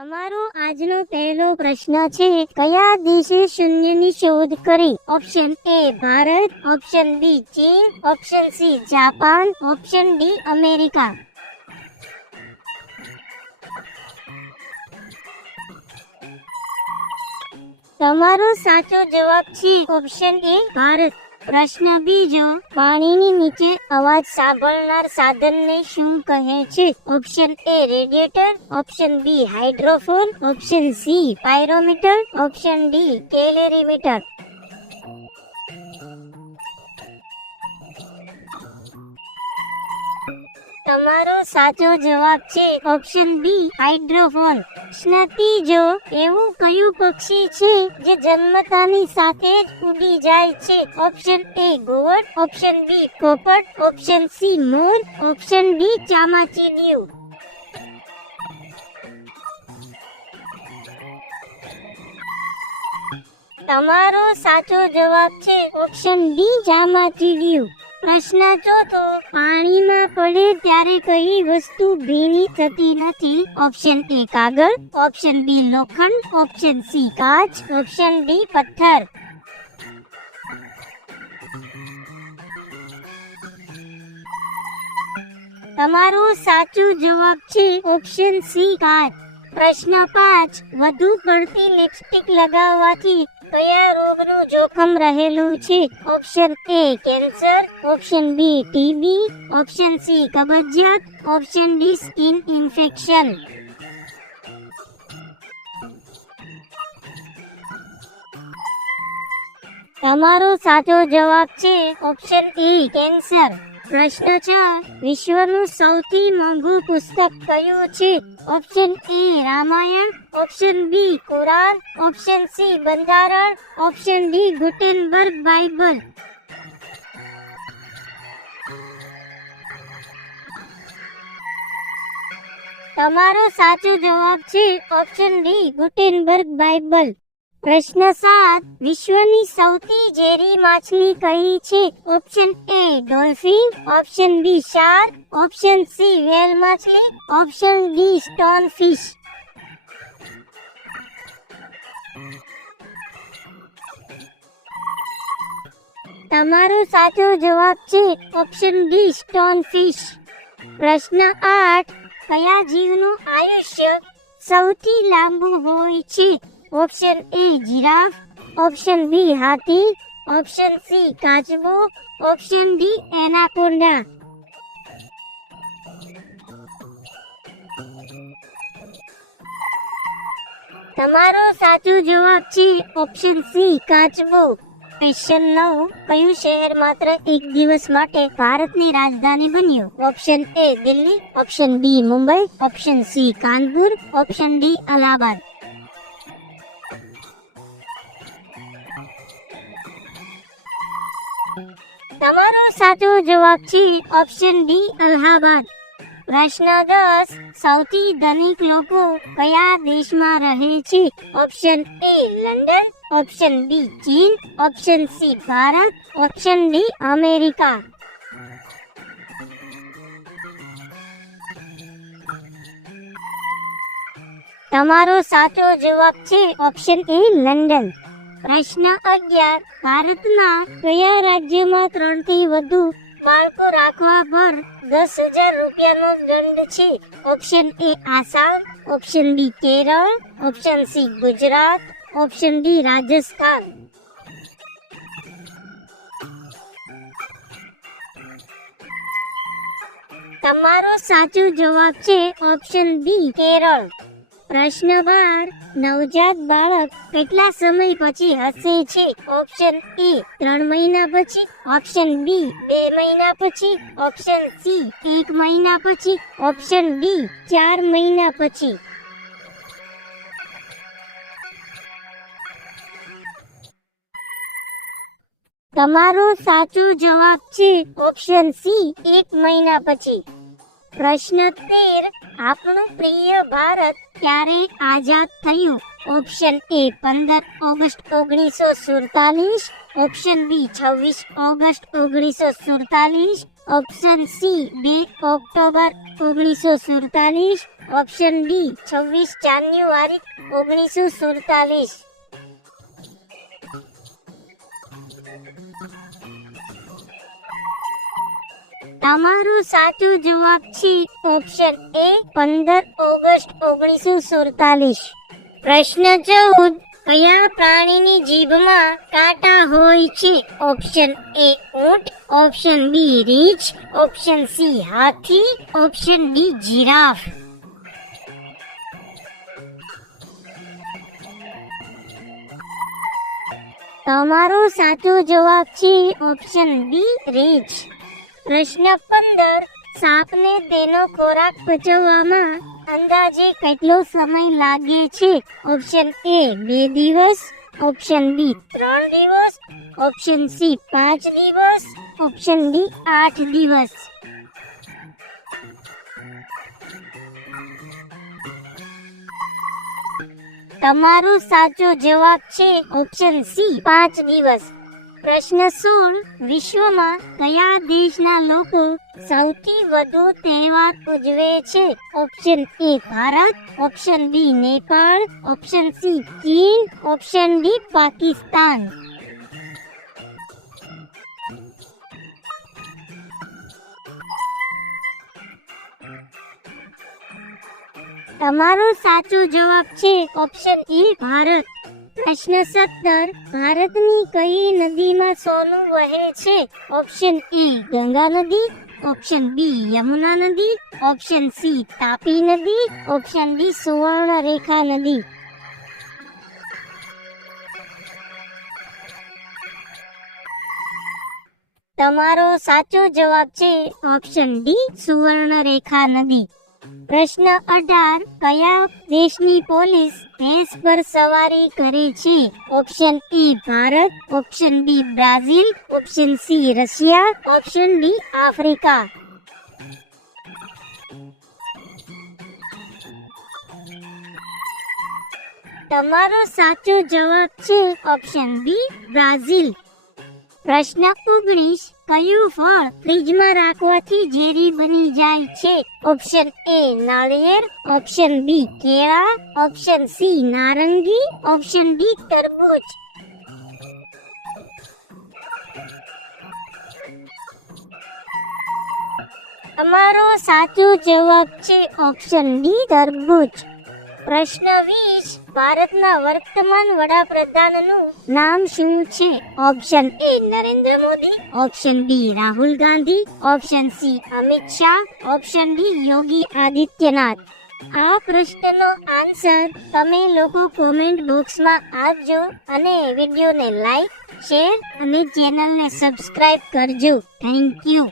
તમારો આજનો પહેલો પ્રશ્ન છે, કયા દેશે શૂન્યની શોધ કરી? Option A Bharat, option B ચીન, option C Japan, option D America. તમારો સાચો જવાબ છે ઓપ્શન એ ભારત. પ્રશ્ન બીજો, પાણીની નીચે અવાજ સાંભળનાર સાધનને શું કહે છે? Option A radiator, option B hydrophone, option C pyrometer, option D calorimeter. તમારો સાચો જવાબ છે ઓપ્શન બી હાઇડ્રોફોન. પ્રશ્ન ત્રીજો, એવું કયું પક્ષી છે જે જન્મતાની સાથે જ ઉડી જાય છે? ઓપ્શન એ ઘુવડ, ઓપ્શન બી પોપટ, ઓપ્શન સી મોર, ઓપ્શન ડી ચામાચીડિયું. તમારો સાચો જવાબ છે ઓપ્શન ડી ચામાચીડિયું. પ્રશ્ન ચોથો, પાણીમાં પડે ત્યારે કઈ વસ્તુ ભીની થતી નથી? ઓપ્શન એ કાગળ, ઓપ્શન બી લોખંડ, ઓપ્શન સી કાચ, ઓપ્શન ડી પથ્થર. તમારો સાચો જવાબ છે ઓપ્શન સી કાચ. પ્રશ્ન 5, વધુ પડતી લિપસ્ટિક લગાવવાથી કયા રોગનું જોખમ રહેલું છે? Option A cancer, option B TB, option C કબજિયાત, ઓપ્શન ડી સ્કિન ઇન્ફેક્શન. તમારો સાચો જવાબ છે ઓપ્શન એ કેન્સર. પ્રશ્ન 6, વિશ્વનું સૌથી મોંઘું પુસ્તક કયું છે? Option A Ramayan, option B Quran, option C બંધારણ, ઓપ્શન ડી ગુટેનબર્ગ બાઇબલ. તમારો સાચો જવાબ છે ઓપ્શન ડી ગુટેનબર્ગ બાઇબલ. પ્રશ્ન 7, વિશ્વની સૌથી ઝેરી માછલી કઈ છે? Option A dolphin, option B shark, option C whale માછલી, ઓપ્શન ડી સ્ટોન ફિશ. તમારો સાચો જવાબ છે ઓપ્શન ડી સ્ટોન ફિશ. પ્રશ્ન 8, કયા જીવનું આયુષ્ય સૌથી લાંબુ હોય છે? Option A giraffe, option B હાથી, ઓપ્શન સી કાચબો, ઓપ્શન ડી એનાકોન્ડા. તમારો સાચો જવાબ છે ઓપ્શન સી કાચબો. ક્વેશ્ચન 9, કયું શહેર માત્ર એક દિવસ માટે ભારતની રાજધાની બન્યું? Option A Delhi, option B Mumbai, option C Kanpur, option D Allahabad. તમારો સાચો જવાબ છે ઓપ્શન ડી અલ્હાબાદ. પ્રશ્ન 10, સૌથી ધનિક લોકો કયા દેશમાં રહે છે? Option A London, option B ચીન, option C Bharat, option D America. તમારો સાચો જવાબ છે ઓપ્શન એ લંડન. પ્રશ્ન 11, ભારતના કયા રાજ્યમાં 3 થી વધુ બાળકો રાખવા પર 10,000 રૂપિયાનો દંડ છે? Option A Assam, option B Kerala, option C Gujarat, option D Rajasthan. તમારો સાચો જવાબ છે ઓપ્શન બી કેરળ. પ્રશ્ન 12, નવજાત બાળક કેટલા સમય પછી હસે છે? ઓપ્શન એ 3 મહિના પછી, ઓપ્શન બી 2 મહિના પછી, ઓપ્શન સી 1 મહિના પછી, ઓપ્શન ડી 4 મહિના પછી. તમારો સાચો જવાબ છે ઓપ્શન સી 1 મહિના પછી. પ્રશ્ન 13, આપણું પ્રિય ભારત ક્યારે આઝાદ થયું? Option A 15 August 1947, option B 26 August 1947, option C 2 October 1947, option D 26 January 1947. તમારો સાચો જવાબ છે ઓપ્શન એ 15 ઓગસ્ટ 1947. પ્રશ્ન 14. કયા પ્રાણીની જીભમાં કાંટા હોય છે? ઓપ્શન એ ઊંટ, ઓપ્શન બી રીંછ, ઓપ્શન સી હાથી, ઓપ્શન ડી જીરાફ. તમારો સાચો જવાબ છે ઓપ્શન બી રીંછ. પ્રશ્ન 15. સાપને તેનો ખોરાક પચવવામાં અંદાજે કેટલો સમય લાગે છે? ઓપ્શન એ 2 દિવસ, ઓપ્શન બી 3 દિવસ, ઓપ્શન સી 5 દિવસ, ઓપ્શન ડી 8 દિવસ. તમારો સાચો જવાબ છે ઓપ્શન સી 5 દિવસ. પ્રશ્ન 16. વિશ્વમાં કયા દેશના લોકો સૌથી વધુ તહેવાર ઉજવે છે? Option A Bharat, option B Nepal, option C ચીન, ઓપ્શન ડી પાકિસ્તાન. તમારો સાચો જવાબ છે ઓપ્શન એ ભારત. પ્રશ્ન 17. ભારતની કઈ નદીમાં સોનું વહે છે? ઓપ્શન એ ગંગા નદી, ઓપ્શન બી યમુના નદી, ઓપ્શન સી તાપી નદી, ઓપ્શન ડી સુવર્ણરેખા નદી. તમારો સાચો જવાબ છે ઓપ્શન ડી સુવર્ણરેખા નદી. પ્રશ્ન 18. કયા દેશની પોલીસ ભેંસ પર સવારી કરે છે? Option A Bharat, option B Brazil, option C Russia, option D Africa. તમારો સાચો જવાબ છે ઓપ્શન બી બ્રાઝિલ. પ્રશ્ન 19. કયું ફળ ફ્રીજમાં રાખવાથી ઝેરી બની જાય છે? ઓપ્શન એ નાળિયેર, ઓપ્શન બી કેળા, ઓપ્શન સી નારંગી, ઓપ્શન ડી તરબૂચ. તમારો સાચો જવાબ છે ઓપ્શન ડી તરબૂચ. પ્રશ્ન 20. ભારતના વર્તમાન વડાપ્રધાનનું નામ શું છે? Option A Narendra Modi, option B Rahul Gandhi, option C Amit Shah, option D Yogi Adityanath. આ પ્રશ્નનો આન્સર તમે લોકો કોમેન્ટ બોક્સમાં આપજો અને વિડીયોને લાઈક, શેર અને ચેનલને સબસ્ક્રાઇબ કરજો. Thank you.